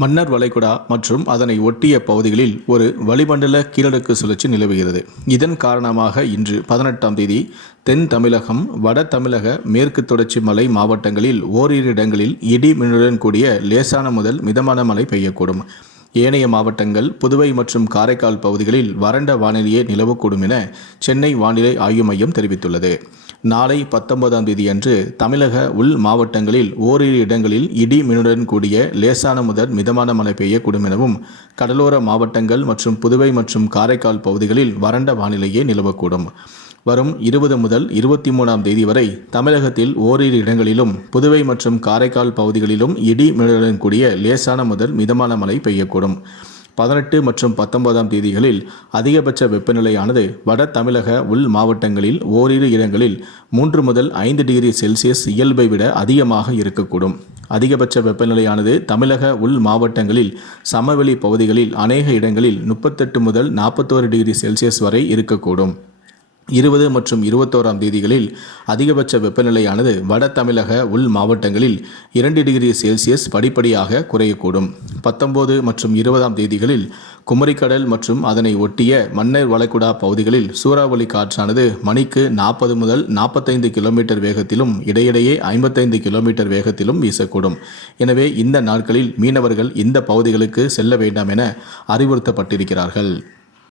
மன்னர் வளைகுடா மற்றும் அதனை ஒட்டிய பகுதிகளில் ஒரு வளிமண்டல கீழடுக்கு சுழற்சி நிலவுகிறது. இதன் காரணமாக இன்று பதினெட்டாம் தேதி தென் தமிழகம் வட தமிழக மேற்கு தொடர்ச்சி மலை மாவட்டங்களில் ஓரிரு இடங்களில் இடி மின்னுடன் கூடிய லேசான முதல் மிதமான மழை பெய்யக்கூடும். ஏனைய மாவட்டங்கள் புதுவை மற்றும் காரைக்கால் பகுதிகளில் வறண்ட வானிலையே நிலவக்கூடும் என சென்னை வானிலை ஆய்வு மையம் தெரிவித்துள்ளது. நாளை பத்தொன்பதாம் தேதியன்று தமிழக உள் மாவட்டங்களில் ஓரிரு இடங்களில் இடி மின்னுடன் கூடிய லேசான முதல் மிதமான மழை பெய்யக்கூடும் எனவும் கடலோர மாவட்டங்கள் மற்றும் புதுவை மற்றும் காரைக்கால் பகுதிகளில் வறண்ட வானிலையே நிலவக்கூடும். வரும் இருபது முதல் இருபத்தி மூணாம் தேதி வரை தமிழகத்தில் ஓரிரு இடங்களிலும் புதுவை மற்றும் காரைக்கால் பகுதிகளிலும் இடி மின்னலுடன் கூடிய லேசான முதல் மிதமான மழை பெய்யக்கூடும். பதினெட்டு மற்றும் பத்தொன்பதாம் தேதிகளில் அதிகபட்ச வெப்பநிலையானது வட தமிழக உள் மாவட்டங்களில் ஓரிரு இடங்களில் மூன்று முதல் ஐந்து டிகிரி செல்சியஸ் இயல்பை விட அதிகமாக இருக்கக்கூடும். அதிகபட்ச வெப்பநிலையானது தமிழக உள் மாவட்டங்களில் சமவெளி பகுதிகளில் அநேக இடங்களில் முப்பத்தெட்டு முதல் நாற்பத்தோரு டிகிரி செல்சியஸ் வரை இருக்கக்கூடும். இருபது மற்றும் இருபத்தோராம் தேதிகளில் அதிகபட்ச வெப்பநிலையானது வட தமிழக உள் மாவட்டங்களில் இரண்டு டிகிரி செல்சியஸ் படிப்படியாக குறையக்கூடும். பத்தொன்பது மற்றும் இருபதாம் தேதிகளில் குமரிக்கடல் மற்றும் அதனை ஒட்டிய மன்னர் வளைகுடா பகுதிகளில் சூறாவளி காற்றானது மணிக்கு நாற்பது முதல் நாற்பத்தைந்து கிலோமீட்டர் வேகத்திலும் இடையிடையே ஐம்பத்தைந்து கிலோமீட்டர் வேகத்திலும் வீசக்கூடும். எனவே இந்த நாட்களில் மீனவர்கள் இந்த பகுதிகளுக்கு செல்ல வேண்டாம் என அறிவுறுத்தப்பட்டிருக்கிறார்கள்.